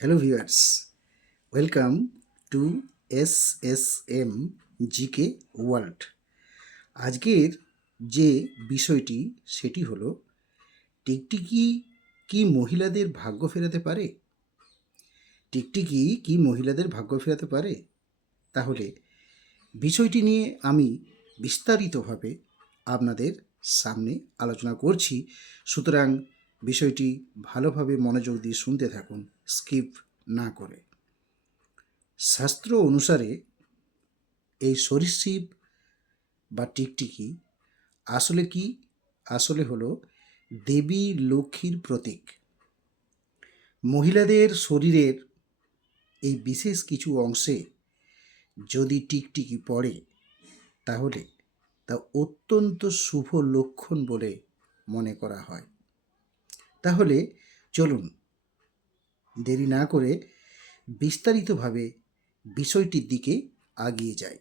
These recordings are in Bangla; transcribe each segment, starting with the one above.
Hello viewers, welcome to SSM GK world. আজকের যে বিষয়টি সেটি হলো টিকটিকি কি মহিলাদের ভাগ্য ফেরাতে পারে? টিকটিকি কি মহিলাদের ভাগ্য ফেরাতে পারে? তাহলে বিষয়টি নিয়ে আমি বিস্তারিতভাবে আপনাদের সামনে আলোচনা করছি, সুতরাং বিষয়টি ভালোভাবে মনোযোগ দিয়ে শুনতে থাকুন, স্কিপ না করে। শাস্ত্র অনুসারে এই সরীসৃপ বা টিকটিকি আসলে কি? আসলে হলো দেবী লক্ষ্মীর প্রতীক। মহিলাদের শরীরের এই বিশেষ কিছু অংশে যদি টিকটিকি পড়ে তাহলে তা অত্যন্ত শুভ লক্ষণ বলে মনে করা হয়। তাহলে চলুন দেরি না করে বিস্তারিতভাবে বিষয়টির দিকে এগিয়ে যাই।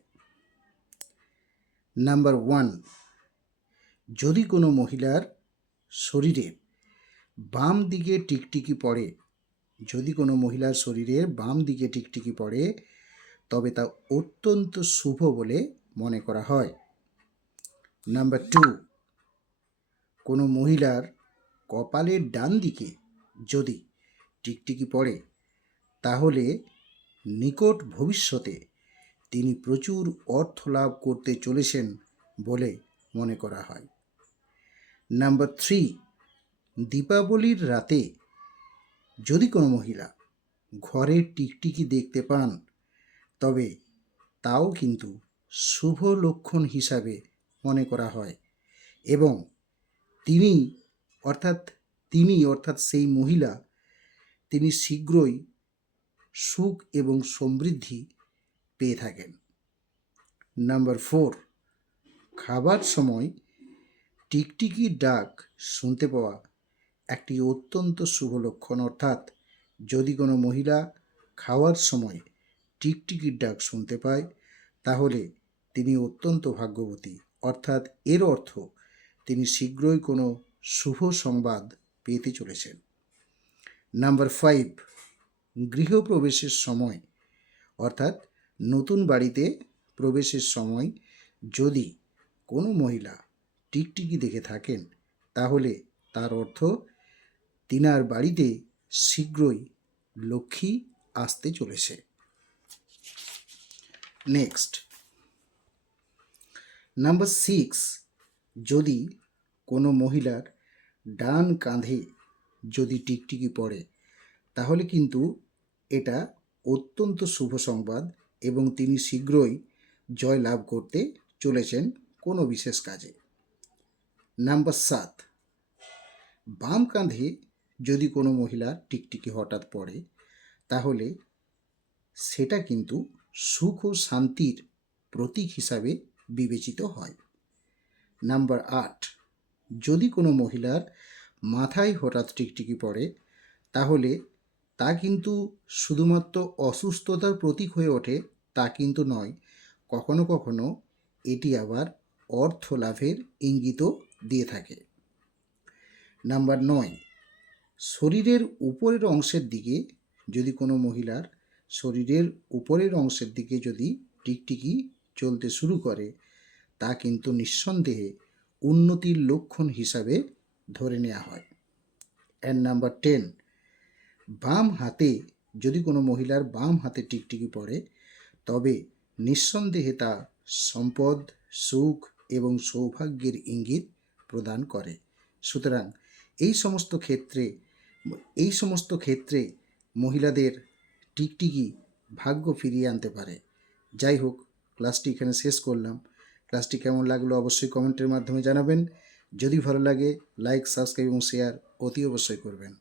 নাম্বার 1, যদি কোনো মহিলার শরীরের বাম দিকে টিকটিকি পড়ে, যদি কোনো মহিলার শরীরের বাম দিকে টিকটিকি পড়ে তবে তা অত্যন্ত শুভ বলে মনে করা হয়। নাম্বার 2, কোনো মহিলার কপালের ডান দিকে যদি টিকটিকি পড়ে তাহলে নিকট ভবিষ্যতে তিনি প্রচুর অর্থ লাভ করতে চলেছেন বলে মনে করা হয়। নাম্বার 3, দীপাবলির রাতে যদি কোনো মহিলা ঘরে টিকটিকি দেখতে পান তবে তাও কিন্তু শুভ লক্ষণ হিসাবে মনে করা হয় এবং তিনি অর্থাৎ সেই মহিলা তিনি শীঘ্রই সুখ এবং সমৃদ্ধি পেয়ে থাকেন। নাম্বার 4, খাবার সময় টিকটিকির ডাক শুনতে পাওয়া একটি অত্যন্ত শুভ লক্ষণ, অর্থাৎ যদি কোনো মহিলা খাওয়ার সময় টিকটিকির ডাক শুনতে পায় তাহলে তিনি অত্যন্ত ভাগ্যবতী, অর্থাৎ এর অর্থ তিনি শীঘ্রই কোনো শুভ সংবাদ পেতে চলেছেন। নাম্বার 5, গৃহপ্রবেশের সময় অর্থাৎ নতুন বাড়িতে প্রবেশের সময় যদি কোনো মহিলা টিকটিকি দেখে থাকেন তাহলে তার অর্থ তিনার বাড়িতে শীঘ্রই লক্ষ্মী আসতে চলেছে। নেক্সট, নাম্বার 6, যদি কোনো মহিলার ডান কাঁধে যদি টিকটিকি পড়ে তাহলে কিন্তু এটা অত্যন্ত শুভ সংবাদ এবং তিনি শীঘ্রই জয় লাভ করতে চলেছেন কোনো বিশেষ কাজে। নাম্বার 7, বাম কাঁধে যদি কোনো মহিলার টিকটিকি হঠাৎ পড়ে তাহলে সেটা কিন্তু সুখ ও শান্তির প্রতীক হিসাবে বিবেচিত হয়। নাম্বার 8, যদি কোনো মহিলার মাথায় হঠাৎ টিকটিকি পড়ে তাহলে তা কিন্তু শুধুমাত্র অসুস্থতার প্রতীক হয়ে ওঠে তা কিন্তু নয়, কখনো কখনো এটি আবার অর্থ লাভের ইঙ্গিতও দিয়ে থাকে। নাম্বার 9, শরীরের উপরের অংশের দিকে যদি কোনো মহিলার শরীরের উপরের অংশের দিকে যদি টিকটিকি চলতে শুরু করে তা কিন্তু নিঃসন্দেহে উন্নতির লক্ষণ হিসাবে ধরে নেওয়া হয়। অ্যান্ড নাম্বার 10, বাম হাতে যদি কোনো মহিলার বাম হাতে টিকটিকি পড়ে তবে নিঃসন্দেহে তা সম্পদ, সুখ এবং সৌভাগ্যের ইঙ্গিত প্রদান করে। সুতরাং এই সমস্ত ক্ষেত্রে মহিলাদের টিকটিকি ভাগ্য ফিরিয়ে আনতে পারে। যাই হোক, ক্লাসটি এখানে শেষ করলাম। ক্লাসটি কেমন লাগলো অবশ্যই কমেন্টের মাধ্যমে জানাবেন। যদি ভালো লাগে লাইক, সাবস্ক্রাইব এবং শেয়ার অতি অবশ্যই করবেন।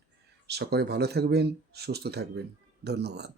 সকলে ভালো থাকবেন, সুস্থ থাকবেন। ধন্যবাদ।